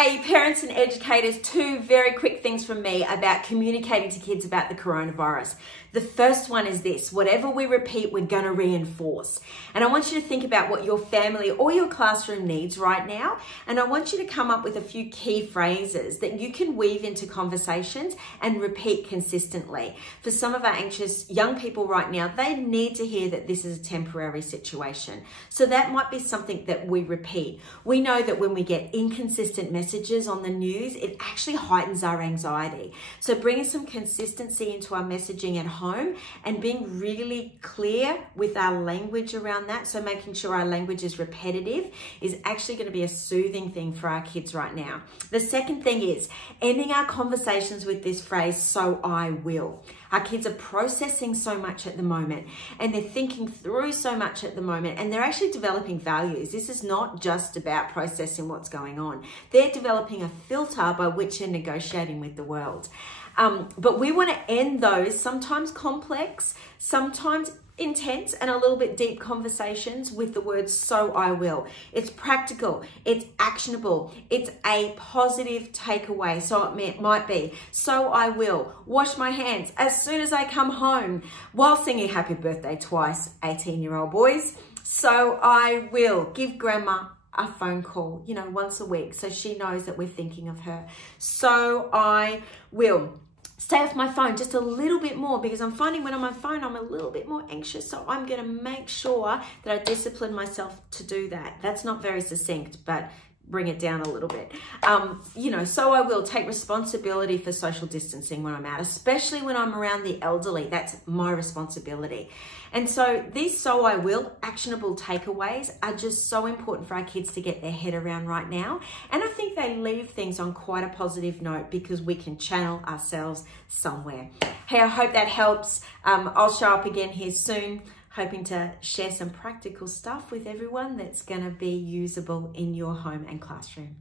Hey parents and educators, two very quick things from me about communicating to kids about the coronavirus. The first one is this: whatever we repeat, we're going to reinforce. And I want you to think about what your family or your classroom needs right now. And I want you to come up with a few key phrases that you can weave into conversations and repeat consistently. For some of our anxious young people right now, they need to hear that this is a temporary situation. So that might be something that we repeat. We know that when we get inconsistent messages on the news, it actually heightens our anxiety. So bringing some consistency into our messaging at home and being really clear with our language around that, so making sure our language is repetitive, is actually going to be a soothing thing for our kids right now. The second thing is ending our conversations with this phrase, "so I will." Our kids are processing so much at the moment, and they're thinking through so much at the moment, and they're actually developing values. This is not just about processing what's going on. They're developing a filter by which they're negotiating with the world. But we want to end those sometimes complex, sometimes intense and a little bit deep conversations with the words "so I will." It's practical, it's actionable, it's a positive takeaway. So it might be, "So I will wash my hands as soon as I come home," while singing happy birthday twice, 18-year-old boys. "So I will give grandma a phone call, once a week, so she knows that we're thinking of her." "So I will stay off my phone just a little bit more, because I'm finding when I'm on my phone, I'm a little bit more anxious. So I'm going to make sure that I discipline myself to do that." That's not very succinct, but bring it down a little bit. "So I will take responsibility for social distancing when I'm out, especially when I'm around the elderly. That's my responsibility." And so these "so I will" actionable takeaways are just so important for our kids to get their head around right now. And I think they leave things on quite a positive note because we can channel ourselves somewhere. Hey, I hope that helps. I'll show up again here soon, hoping to share some practical stuff with everyone that's going to be usable in your home and classroom.